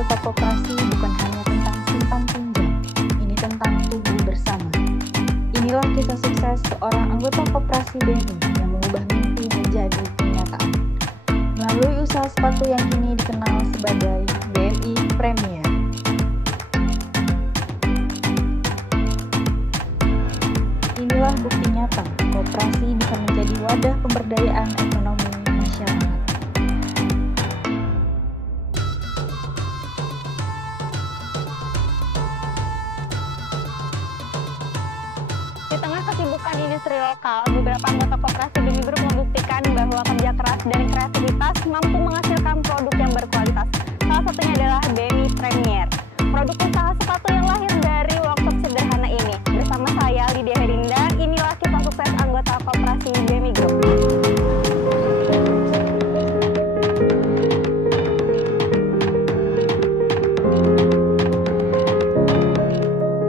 anggota koperasi bukan hanya tentang simpan pinjam, ini tentang tumbuh bersama. Inilah kisah sukses seorang anggota koperasi BNI yang mengubah mimpi menjadi kenyataan. Melalui usaha sepatu yang kini dikenal sebagai BNI Premier. Inilah bukti nyata, koperasi bisa menjadi wadah pemberdayaan ekonomi masyarakat. Di tengah kesibukan industri lokal, beberapa anggota koperasi BNI Group membuktikan bahwa kerja keras dan kreativitas mampu menghasilkan produk yang berkualitas. Salah satunya adalah BNI Premier. Produk usaha sepatu yang lahir dari workshop sederhana ini. Bersama saya, Lydia Herinda, inilah kisah sukses anggota koperasi BNI Group.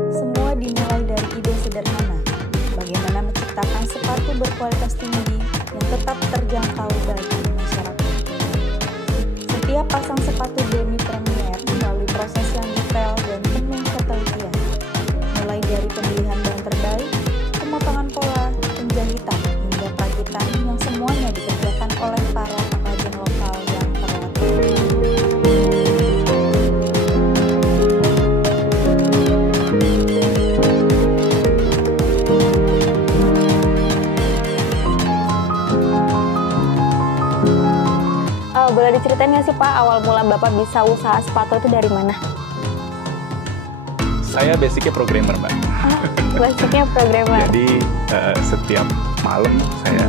Semua dimulai dari ide sederhana. Bagaimana menciptakan sepatu berkualitas tinggi yang tetap terjangkau bagi masyarakat. Setiap pasang sepatu BNI Premier melalui proses yang detail dan penuh ketelitian. Mulai dari pemilihan bahan terbaik, pemotongan pola, penjahitan, hingga perakitan yang semuanya dikerjakan oleh para pengrajin lokal yang terlatih. Boleh diceritain nggak sih Pak, awal mula Bapak bisa usaha sepatu itu dari mana? Saya basicnya programmer, Mbak. Basicnya programmer. Jadi setiap malam saya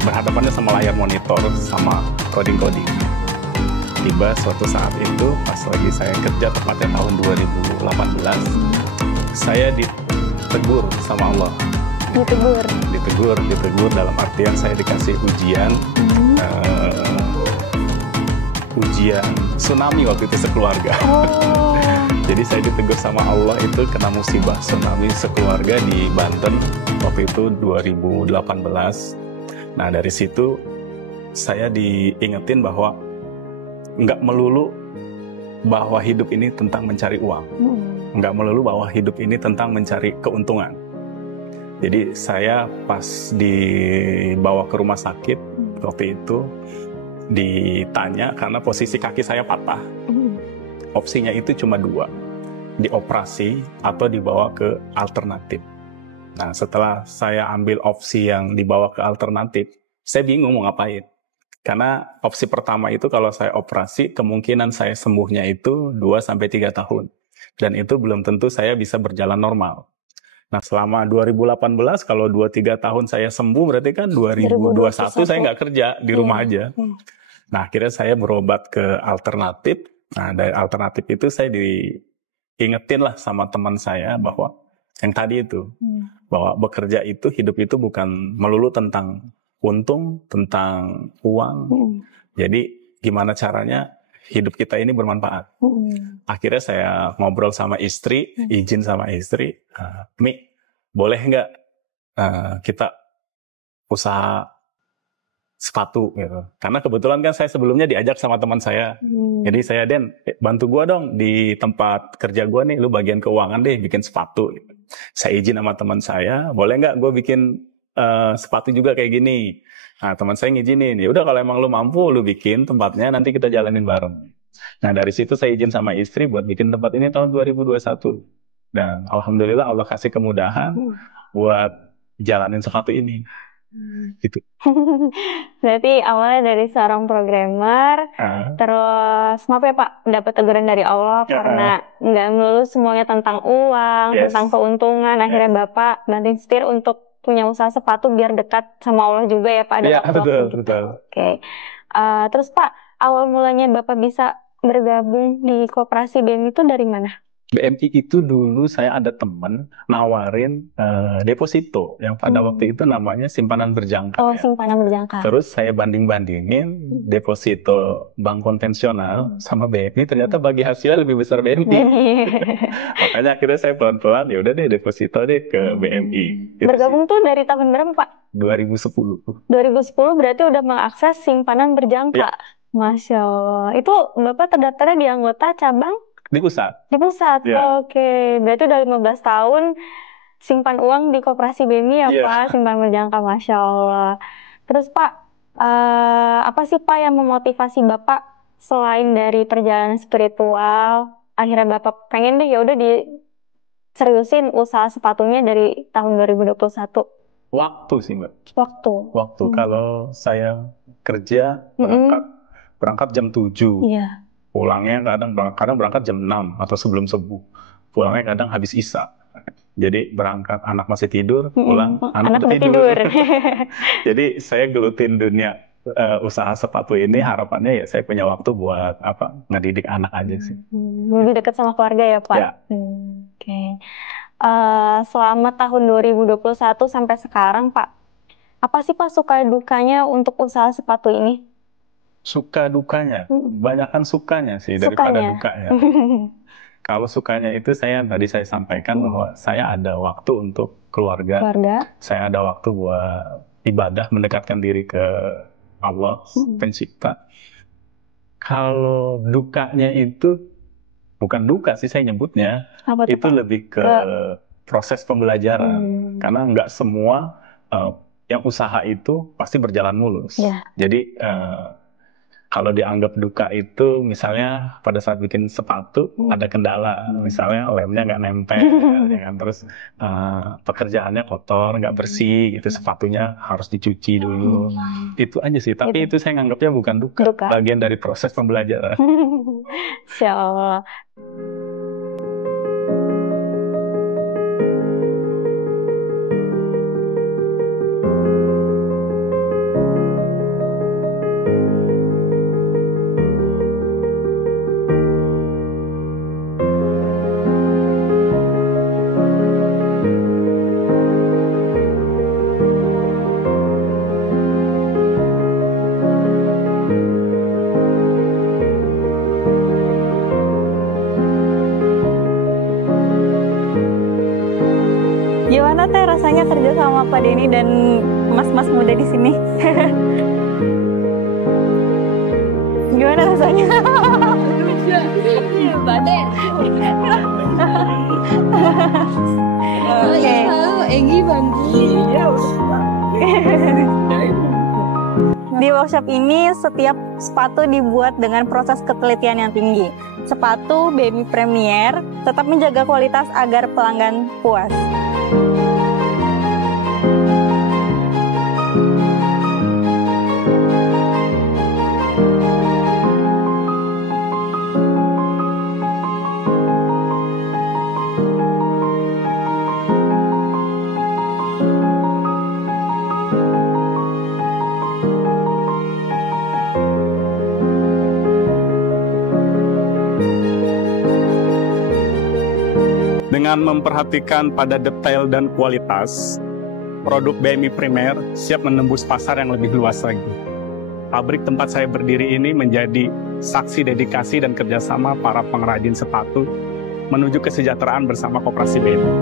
berhadapannya sama layar monitor, sama coding-coding. Tiba suatu saat itu, pas lagi saya kerja, tepatnya tahun 2018, saya ditegur sama Allah. Ditegur dalam artian saya dikasih ujian, ujian tsunami waktu itu sekeluarga. Jadi saya ditegur sama Allah itu kena musibah tsunami sekeluarga di Banten waktu itu 2018. Nah dari situ saya diingetin bahwa nggak melulu bahwa hidup ini tentang mencari uang, nggak melulu bahwa hidup ini tentang mencari keuntungan. Jadi saya pas dibawa ke rumah sakit waktu itu ditanya karena posisi kaki saya patah. Opsinya itu cuma dua, dioperasi atau dibawa ke alternatif. Nah setelah saya ambil opsi yang dibawa ke alternatif, saya bingung mau ngapain. Karena opsi pertama itu kalau saya operasi, kemungkinan saya sembuhnya itu 2-3 tahun. Dan itu belum tentu saya bisa berjalan normal. Nah selama 2018 kalau 2-3 tahun saya sembuh berarti kan 2021 saya nggak kerja di rumah aja. Nah akhirnya saya berobat ke alternatif. Nah dari alternatif itu saya diingetin lah sama teman saya bahwa yang tadi itu bahwa bekerja itu, hidup itu bukan melulu tentang untung, tentang uang. Jadi gimana caranya hidup kita ini bermanfaat. Akhirnya saya ngobrol sama istri, izin sama istri, Mi, boleh nggak kita usaha sepatu gitu. Karena kebetulan kan saya sebelumnya diajak sama teman saya. Jadi saya, Den, bantu gua dong di tempat kerja gua nih, lu bagian keuangan deh, bikin sepatu. Gitu. Saya izin sama teman saya, boleh nggak gua bikin sepatu juga kayak gini. Nah teman saya ngizinin, ya udah kalau emang lu mampu, lu bikin tempatnya, nanti kita jalanin bareng. Nah dari situ saya izin sama istri buat bikin tempat ini tahun 2021. Dan alhamdulillah Allah kasih kemudahan buat jalanin sepatu ini. Gitu. Berarti awalnya dari seorang programmer, terus maaf ya Pak, dapat teguran dari Allah karena nggak melulu semuanya tentang uang, tentang keuntungan. Akhirnya Bapak banting setir untuk punya usaha sepatu biar dekat sama Allah juga ya Pak. Iya betul. Oke. Terus Pak, awal mulanya Bapak bisa bergabung di koperasi BNI itu dari mana? BMI itu dulu saya ada teman nawarin deposito yang pada waktu itu namanya simpanan berjangka. Oh, simpanan berjangka. Terus saya banding-bandingin deposito bank konvensional sama BMI, ternyata bagi hasilnya lebih besar BMI. Makanya akhirnya saya pelan-pelan ya udah deh deposito deh ke BMI. Bergabung tuh dari tahun berapa Pak? 2010. 2010 berarti udah mengakses simpanan berjangka. Ya. Masya Allah. Itu Bapak terdaftarnya di anggota cabang? Di pusat. Di pusat? Ya. Oke. Berarti udah 15 tahun simpan uang di Koperasi BNI ya Iya. Pak? Simpan berjangka, Masya Allah. Terus Pak, apa sih Pak yang memotivasi Bapak selain dari perjalanan spiritual? Akhirnya Bapak pengen deh ya udah diseriusin usaha sepatunya dari tahun 2021. Waktu sih Mbak. Waktu. Kalau saya kerja berangkat jam 7. Iya. Pulangnya kadang berangkat jam 6 atau sebelum subuh. Pulangnya kadang habis isya. Jadi berangkat anak masih tidur, pulang anak udah tidur. Jadi saya gelutin dunia usaha sepatu ini, harapannya ya saya punya waktu buat ngedidik anak aja sih. Lebih dekat sama keluarga ya Pak? Ya. Oke. Selama tahun 2021 sampai sekarang Pak, apa sih Pak suka dukanya untuk usaha sepatu ini? Suka dukanya, banyakkan sukanya sih daripada dukanya. Kalau sukanya itu tadi saya sampaikan bahwa saya ada waktu untuk keluarga. Saya ada waktu buat ibadah, mendekatkan diri ke Allah, pencipta. Kalau dukanya itu bukan duka sih saya nyebutnya, itu lebih ke proses pembelajaran. Karena nggak semua yang usaha itu pasti berjalan mulus. Jadi kalau dianggap duka itu misalnya pada saat bikin sepatu ada kendala, misalnya lemnya nggak nempel, ya kan? Terus pekerjaannya kotor, nggak bersih, gitu, sepatunya harus dicuci dulu. Itu aja sih. Tapi itu saya nganggapnya bukan duka, bagian dari proses pembelajaran. Insya Allah. Gimana teh rasanya kerja sama Pak Denny dan mas-mas muda di sini? Gimana rasanya? Oke. Egi bantu. Di workshop ini setiap sepatu dibuat dengan proses ketelitian yang tinggi. Sepatu BNI Premier tetap menjaga kualitas agar pelanggan puas. Dengan memperhatikan pada detail dan kualitas, produk BNI Premier siap menembus pasar yang lebih luas lagi. Pabrik tempat saya berdiri ini menjadi saksi dedikasi dan kerjasama para pengrajin sepatu menuju kesejahteraan bersama Koperasi BNI.